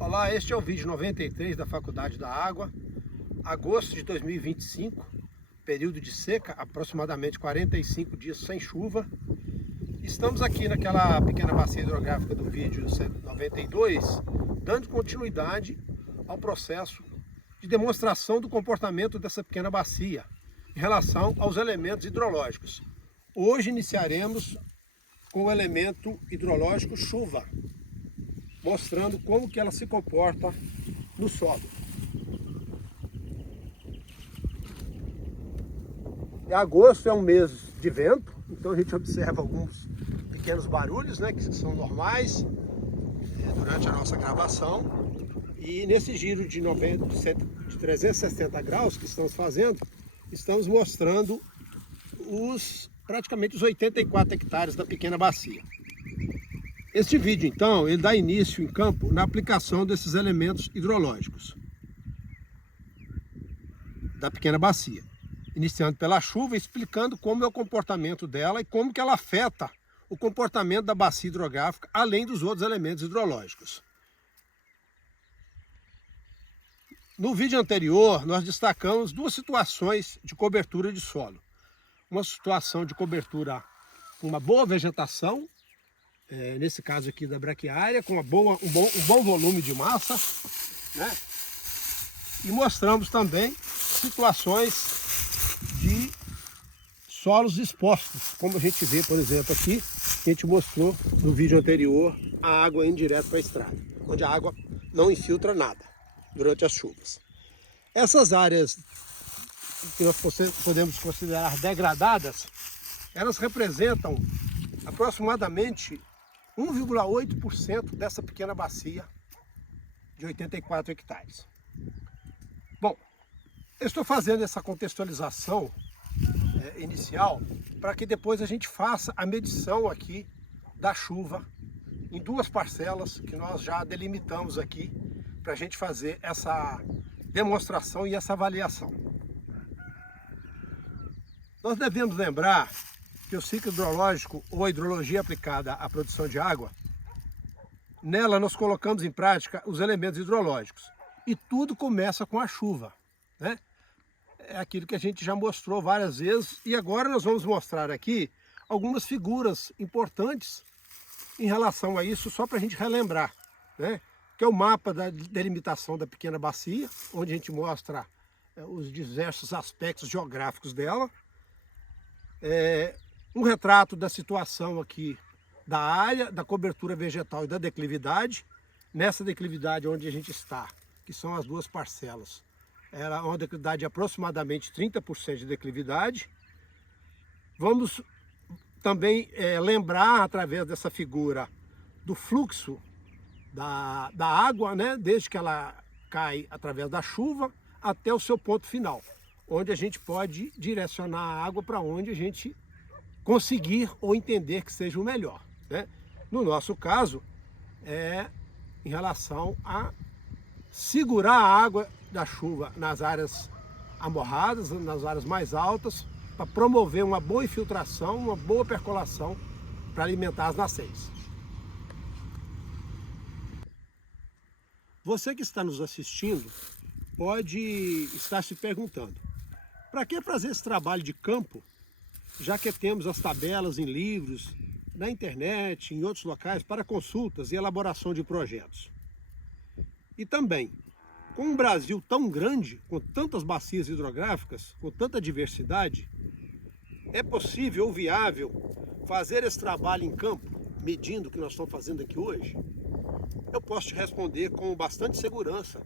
Olá, este é o vídeo 93 da Faculdade da Água, agosto de 2025, período de seca, aproximadamente 45 dias sem chuva. Estamos aqui naquela pequena bacia hidrográfica do vídeo 92, dando continuidade ao processo de demonstração do comportamento dessa pequena bacia em relação aos elementos hidrológicos. Hoje iniciaremos com o elemento hidrológico chuva, mostrando como que ela se comporta no solo. Agosto é um mês de vento, então a gente observa alguns pequenos barulhos, né, que são normais durante a nossa gravação. E nesse giro de 360 graus que estamos fazendo, estamos mostrando praticamente os 84 hectares da pequena bacia. Este vídeo, então, ele dá início em campo na aplicação desses elementos hidrológicos da pequena bacia, iniciando pela chuva, explicando como é o comportamento dela e como que ela afeta o comportamento da bacia hidrográfica, além dos outros elementos hidrológicos. No vídeo anterior, nós destacamos duas situações de cobertura de solo. Uma situação de cobertura com uma boa vegetação, nesse caso aqui da braquiária, com um bom volume de massa, né? E mostramos também situações de solos expostos, como a gente vê, por exemplo, aqui, que a gente mostrou no vídeo anterior, a água indo direto para a estrada, onde a água não infiltra nada durante as chuvas. Essas áreas que nós podemos considerar degradadas, elas representam aproximadamente 1,8% dessa pequena bacia de 84 hectares. Bom, eu estou fazendo essa contextualização inicial para que depois a gente faça a medição aqui da chuva em duas parcelas que nós já delimitamos aqui para a gente fazer essa demonstração e essa avaliação. Nós devemos lembrar que o ciclo hidrológico ou a hidrologia aplicada à produção de água, nela nós colocamos em prática os elementos hidrológicos. E tudo começa com a chuva, né? É aquilo que a gente já mostrou várias vezes e agora nós vamos mostrar aqui algumas figuras importantes em relação a isso, só para a gente relembrar, né? Que é o mapa da delimitação da pequena bacia, onde a gente mostra os diversos aspectos geográficos dela. Um retrato da situação aqui da área, da cobertura vegetal e da declividade. Nessa declividade onde a gente está, que são as duas parcelas, era uma declividade de aproximadamente 30% de declividade. Vamos também lembrar, através dessa figura, do fluxo da água, né, desde que ela cai através da chuva até o seu ponto final, onde a gente pode direcionar a água para onde a gente conseguir ou entender que seja o melhor, né? No nosso caso, em relação a segurar a água da chuva nas áreas amorradas, nas áreas mais altas, para promover uma boa infiltração, uma boa percolação para alimentar as nascentes. Você que está nos assistindo pode estar se perguntando: para que fazer esse trabalho de campo, já que temos as tabelas em livros, na internet, em outros locais, para consultas e elaboração de projetos? E também, com um Brasil tão grande, com tantas bacias hidrográficas, com tanta diversidade, é possível ou viável fazer esse trabalho em campo, medindo o que nós estamos fazendo aqui hoje? Eu posso te responder com bastante segurança,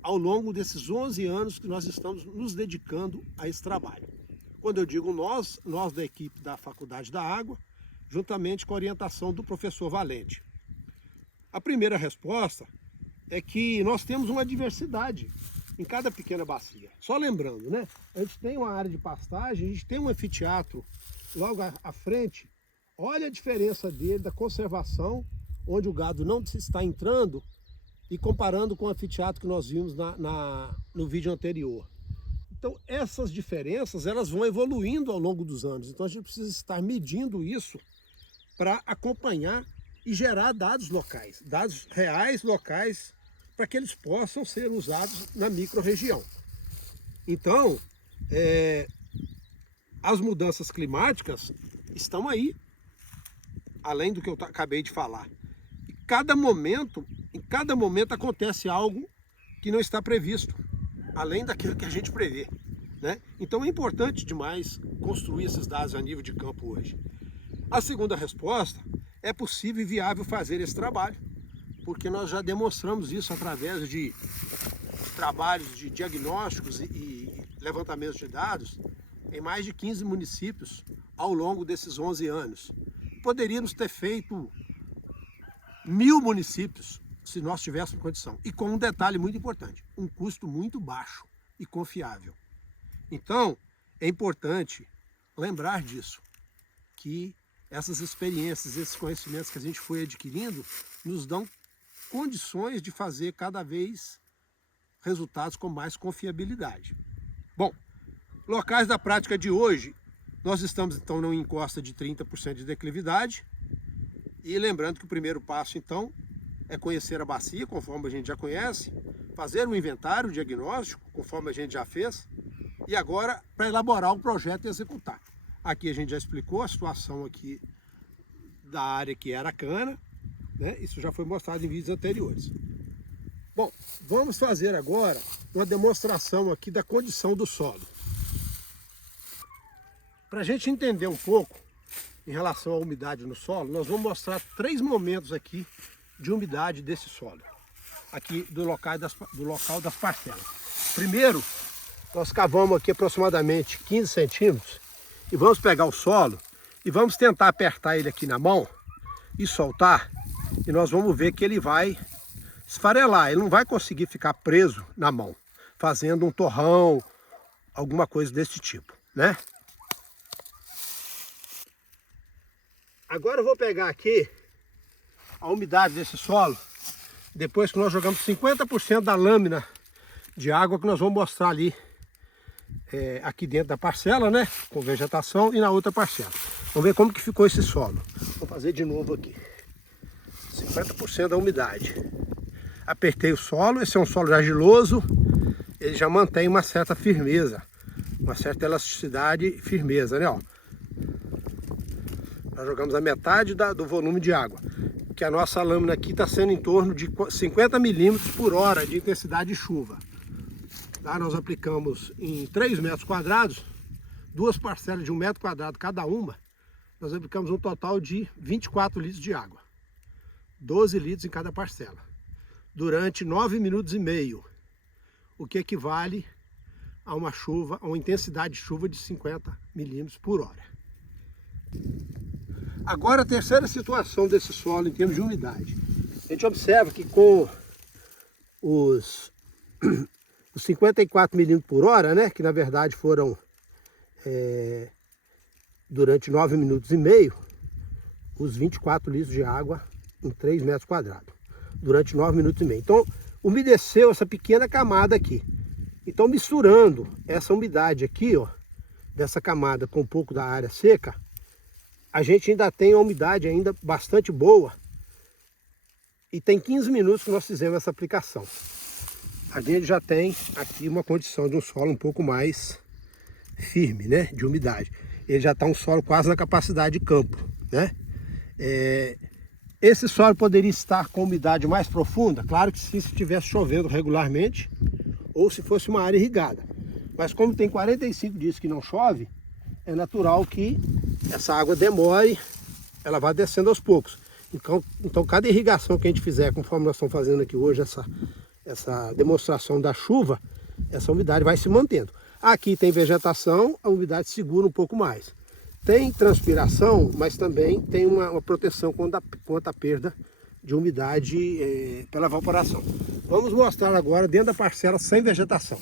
ao longo desses 11 anos que nós estamos nos dedicando a esse trabalho. Quando eu digo nós da equipe da Faculdade da Água, juntamente com a orientação do professor Valente. A primeira resposta é que nós temos uma diversidade em cada pequena bacia. Só lembrando, né? A gente tem uma área de pastagem, a gente tem um anfiteatro logo à frente. Olha a diferença dele, da conservação, onde o gado não está entrando, e comparando com o anfiteatro que nós vimos no vídeo anterior. Então essas diferenças, elas vão evoluindo ao longo dos anos. Então a gente precisa estar medindo isso para acompanhar e gerar dados locais, dados reais locais, para que eles possam ser usados na microrregião. Então, as mudanças climáticas estão aí, além do que eu acabei de falar. Em cada momento acontece algo que não está previsto, além daquilo que a gente prevê, né? Então é importante demais construir esses dados a nível de campo hoje. A segunda resposta: é possível e viável fazer esse trabalho, porque nós já demonstramos isso através de trabalhos de diagnósticos e levantamentos de dados em mais de 15 municípios ao longo desses 11 anos. Poderíamos ter feito 1000 municípios se nós tivéssemos condição. E com um detalhe muito importante: um custo muito baixo e confiável. Então, é importante lembrar disso, que essas experiências, esses conhecimentos que a gente foi adquirindo, nos dão condições de fazer cada vez resultados com mais confiabilidade. Bom, locais da prática de hoje, nós estamos então numa encosta de 30% de declividade, e lembrando que o primeiro passo então é conhecer a bacia, conforme a gente já conhece, fazer um inventário, diagnóstico, conforme a gente já fez, e agora para elaborar o projeto e executar. Aqui a gente já explicou a situação aqui da área que era a cana, né? Isso já foi mostrado em vídeos anteriores. Bom, vamos fazer agora uma demonstração aqui da condição do solo. Para a gente entender um pouco em relação à umidade no solo, nós vamos mostrar 3 momentos aqui de umidade desse solo, aqui do local das parcelas. Primeiro, nós cavamos aqui aproximadamente 15 centímetros e vamos pegar o solo e vamos tentar apertar ele aqui na mão e soltar, e nós vamos ver que ele vai esfarelar, ele não vai conseguir ficar preso na mão, fazendo um torrão, alguma coisa desse tipo, né? Agora eu vou pegar aqui a umidade desse solo, depois que nós jogamos 50% da lâmina de água que nós vamos mostrar ali, aqui dentro da parcela, né, com vegetação, e na outra parcela. Vamos ver como que ficou esse solo. Vou fazer de novo aqui. 50% da umidade. Apertei o solo, esse é um solo argiloso, ele já mantém uma certa firmeza, uma certa elasticidade e firmeza, né, ó. Nós jogamos a metade do volume de água, que a nossa lâmina aqui está sendo em torno de 50 milímetros por hora de intensidade de chuva. Tá? Nós aplicamos em 3 metros quadrados, 2 parcelas de 1 metro quadrado cada uma, nós aplicamos um total de 24 litros de água, 12 litros em cada parcela, durante 9 minutos e meio, o que equivale a uma chuva, a uma intensidade de chuva de 50 milímetros por hora. Agora a terceira situação desse solo em termos de umidade. A gente observa que com os 54 milímetros por hora, né, que na verdade foram durante 9 minutos e meio, os 24 litros de água em 3 metros quadrados, durante 9 minutos e meio. Então umedeceu essa pequena camada aqui. Então misturando essa umidade aqui, ó, dessa camada com um pouco da área seca, a gente ainda tem uma umidade ainda bastante boa, e tem 15 minutos que nós fizemos essa aplicação. A gente já tem aqui uma condição de um solo um pouco mais firme, né, de umidade. Ele já está um solo quase na capacidade de campo, né? Esse solo poderia estar com umidade mais profunda, claro que se estivesse chovendo regularmente, ou se fosse uma área irrigada. Mas como tem 45 dias que não chove, é natural que essa água demore, ela vai descendo aos poucos. Então cada irrigação que a gente fizer, conforme nós estamos fazendo aqui hoje, essa demonstração da chuva, essa umidade vai se mantendo. Aqui tem vegetação, a umidade segura um pouco mais. Tem transpiração, mas também tem uma proteção contra a perda de umidade pela evaporação. Vamos mostrar agora dentro da parcela sem vegetação.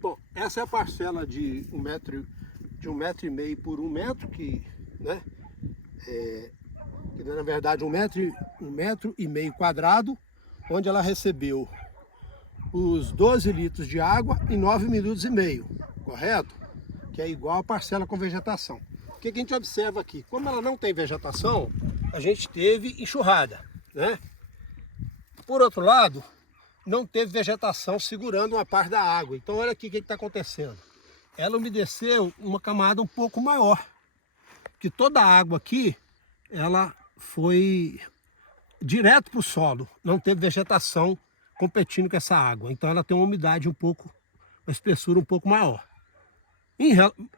Bom, essa é a parcela de 1,5 metro por 1 metro, que na verdade 1,5 metro quadrado, onde ela recebeu os 12 litros de água em 9 minutos e meio, correto? Que é igual a parcela com vegetação. O que a gente observa aqui? Como ela não tem vegetação, a gente teve enxurrada, né? Por outro lado, não teve vegetação segurando uma parte da água. Então olha aqui o que está acontecendo. Ela umedeceu uma camada um pouco maior. Que toda a água aqui, ela foi direto para o solo. Não teve vegetação competindo com essa água. Então ela tem uma umidade um pouco, uma espessura um pouco maior.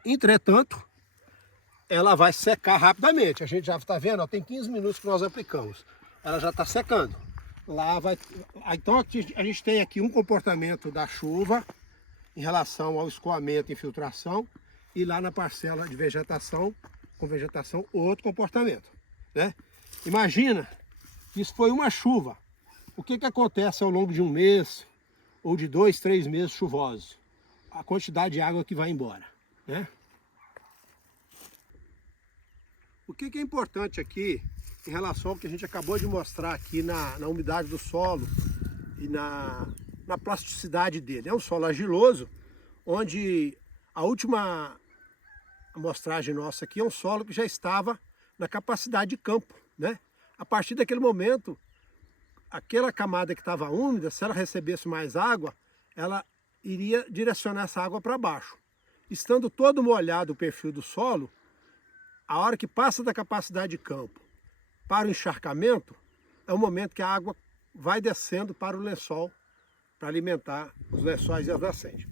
Entretanto, ela vai secar rapidamente. A gente já está vendo, ó, tem 15 minutos que nós aplicamos. Ela já está secando. Lá vai. Então a gente tem aqui um comportamento da chuva em relação ao escoamento e infiltração, e lá na parcela de vegetação, com vegetação, outro comportamento, né? Imagina que isso foi uma chuva. O que acontece ao longo de um mês, ou de 2, 3 meses chuvosos? A quantidade de água que vai embora, né? O que é importante aqui, em relação ao que a gente acabou de mostrar aqui na umidade do solo e na plasticidade dele. É um solo argiloso, onde a última amostragem nossa aqui é um solo que já estava na capacidade de campo, né? A partir daquele momento, aquela camada que estava úmida, se ela recebesse mais água, ela iria direcionar essa água para baixo. Estando todo molhado o perfil do solo, a hora que passa da capacidade de campo para o encharcamento, é o momento que a água vai descendo para o lençol, para alimentar os lençóis e as nascentes.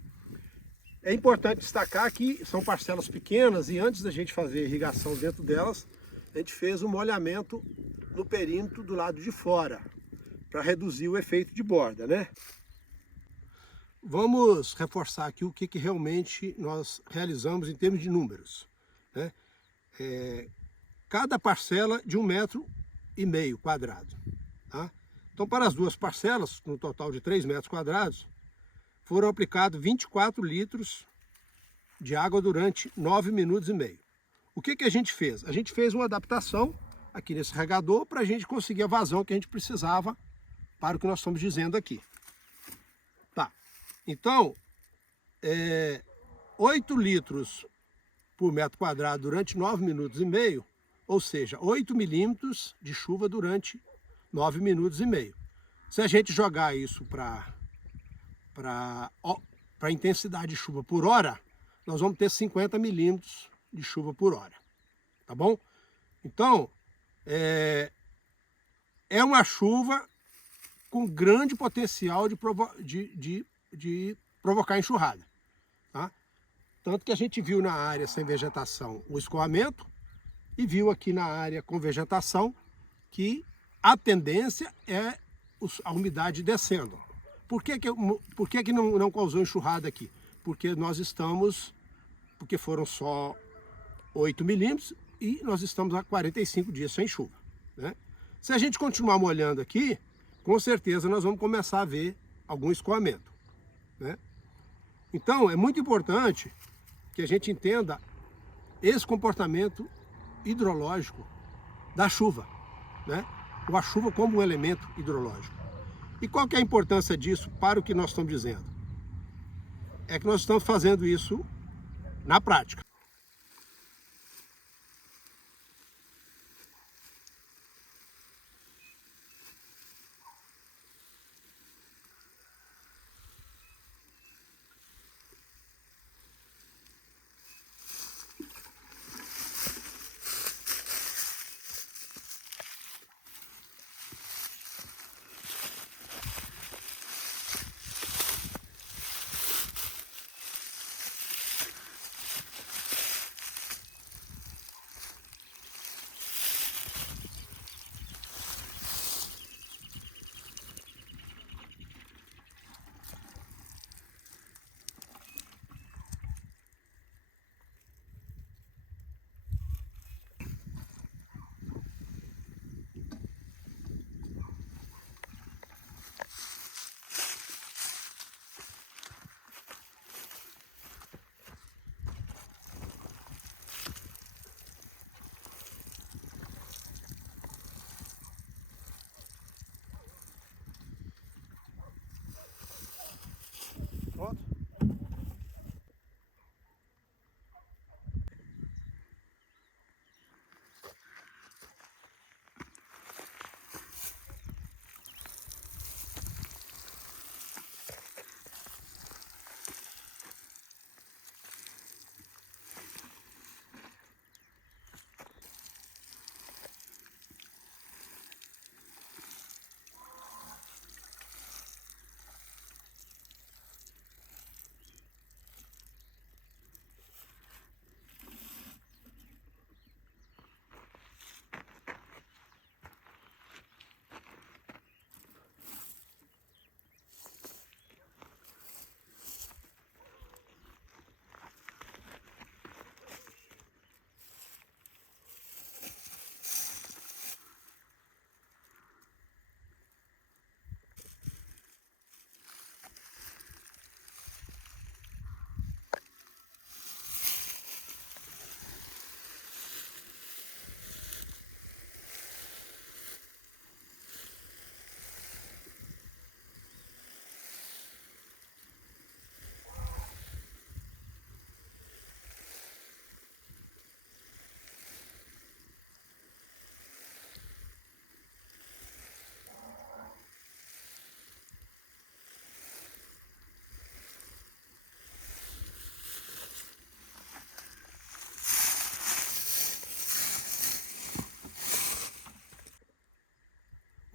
É importante destacar que são parcelas pequenas e antes da gente fazer irrigação dentro delas, a gente fez um molhamento no perímetro do lado de fora, para reduzir o efeito de borda, né? Vamos reforçar aqui o que realmente nós realizamos em termos de números, né? Cada parcela de 1,5 metro quadrado, tá? Então, para as duas parcelas, no total de 3 metros quadrados, foram aplicados 24 litros de água durante 9 minutos e meio. O que a gente fez? A gente fez uma adaptação aqui nesse regador para a gente conseguir a vazão que a gente precisava para o que nós estamos dizendo aqui. Tá. Então, 8 litros por metro quadrado durante 9 minutos e meio, ou seja, 8 milímetros de chuva durante 9 minutos e meio. Se a gente jogar isso para a intensidade de chuva por hora, nós vamos ter 50 milímetros de chuva por hora, tá bom? Então, é uma chuva com grande potencial de provocar enxurrada, tá? Tanto que a gente viu na área sem vegetação o escoamento e viu aqui na área com vegetação que a tendência é a umidade descendo. Por que não causou enxurrada aqui? Porque porque foram só 8 milímetros e nós estamos há 45 dias sem chuva, né? Se a gente continuar molhando aqui, com certeza nós vamos começar a ver algum escoamento, né? Então é muito importante que a gente entenda esse comportamento hidrológico da chuva, né? Ou a chuva como um elemento hidrológico. E qual que é a importância disso para o que nós estamos dizendo? É que nós estamos fazendo isso na prática.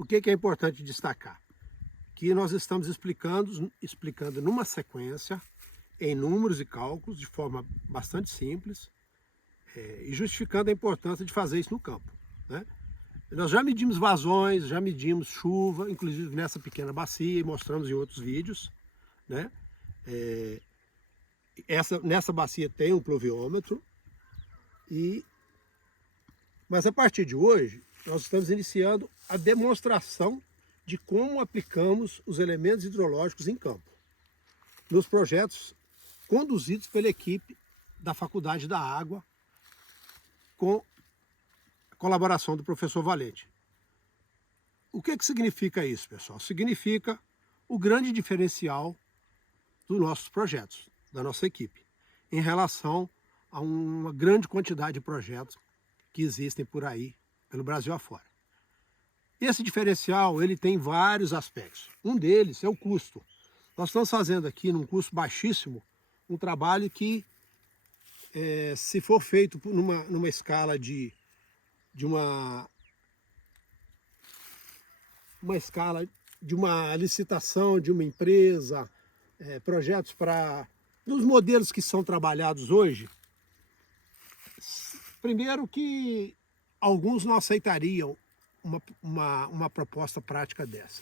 O que é importante destacar? Que nós estamos explicando numa sequência, em números e cálculos, de forma bastante simples, e justificando a importância de fazer isso no campo, né? Nós já medimos vazões, já medimos chuva, inclusive nessa pequena bacia, e mostramos em outros vídeos, né? Nessa bacia tem um pluviômetro, mas a partir de hoje, nós estamos iniciando a demonstração de como aplicamos os elementos hidrológicos em campo, nos projetos conduzidos pela equipe da Faculdade da Água, com a colaboração do professor Valente. O que significa isso, pessoal? Significa o grande diferencial dos nossos projetos, da nossa equipe, em relação a uma grande quantidade de projetos que existem por aí, pelo Brasil afora. Esse diferencial, ele tem vários aspectos. Um deles é o custo. Nós estamos fazendo aqui, num custo baixíssimo, um trabalho que, se for feito numa escala de uma escala de uma licitação de uma empresa, projetos dos modelos que são trabalhados hoje, primeiro que alguns não aceitariam uma proposta prática dessa.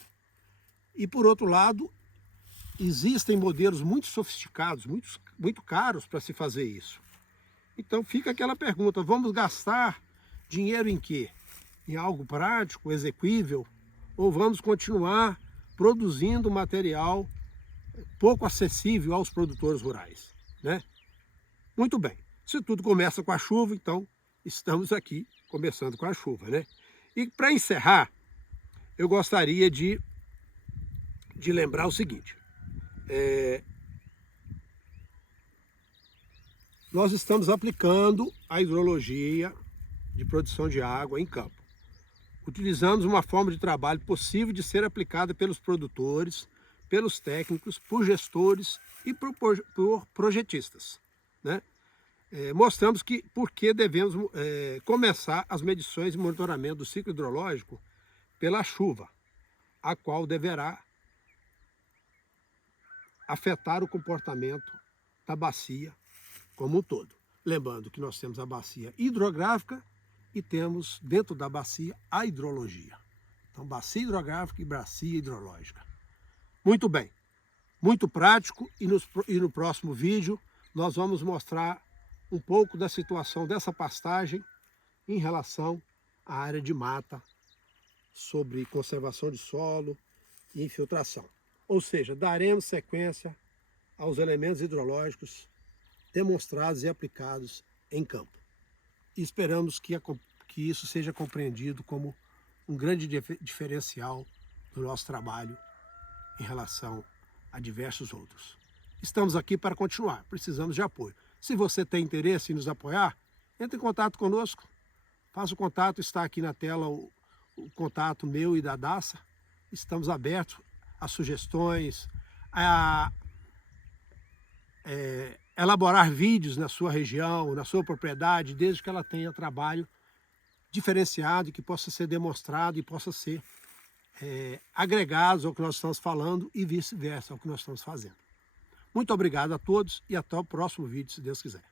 E por outro lado, existem modelos muito sofisticados, muito caros para se fazer isso. Então fica aquela pergunta, vamos gastar dinheiro em quê? Em algo prático, exequível? Ou vamos continuar produzindo material pouco acessível aos produtores rurais, né? Muito bem, se tudo começa com a chuva, então estamos aqui começando com a chuva, né? E para encerrar, eu gostaria de lembrar o seguinte, nós estamos aplicando a hidrologia de produção de água em campo. Utilizamos uma forma de trabalho possível de ser aplicada pelos produtores, pelos técnicos, por gestores e por projetistas, né? Mostramos por que devemos começar as medições e monitoramento do ciclo hidrológico pela chuva, a qual deverá afetar o comportamento da bacia como um todo. Lembrando que nós temos a bacia hidrográfica e temos dentro da bacia a hidrologia. Então, bacia hidrográfica e bacia hidrológica. Muito bem, muito prático, e no próximo vídeo nós vamos mostrar um pouco da situação dessa pastagem em relação à área de mata, sobre conservação de solo e infiltração. Ou seja, daremos sequência aos elementos hidrológicos demonstrados e aplicados em campo. E esperamos que isso seja compreendido como um grande diferencial do nosso trabalho em relação a diversos outros. Estamos aqui para continuar, precisamos de apoio. Se você tem interesse em nos apoiar, entre em contato conosco, faça o contato, está aqui na tela o contato meu e da Daça. Estamos abertos a sugestões, a elaborar vídeos na sua região, na sua propriedade, desde que ela tenha trabalho diferenciado e que possa ser demonstrado e possa ser agregados ao que nós estamos falando e vice-versa ao que nós estamos fazendo. Muito obrigado a todos e até o próximo vídeo, se Deus quiser.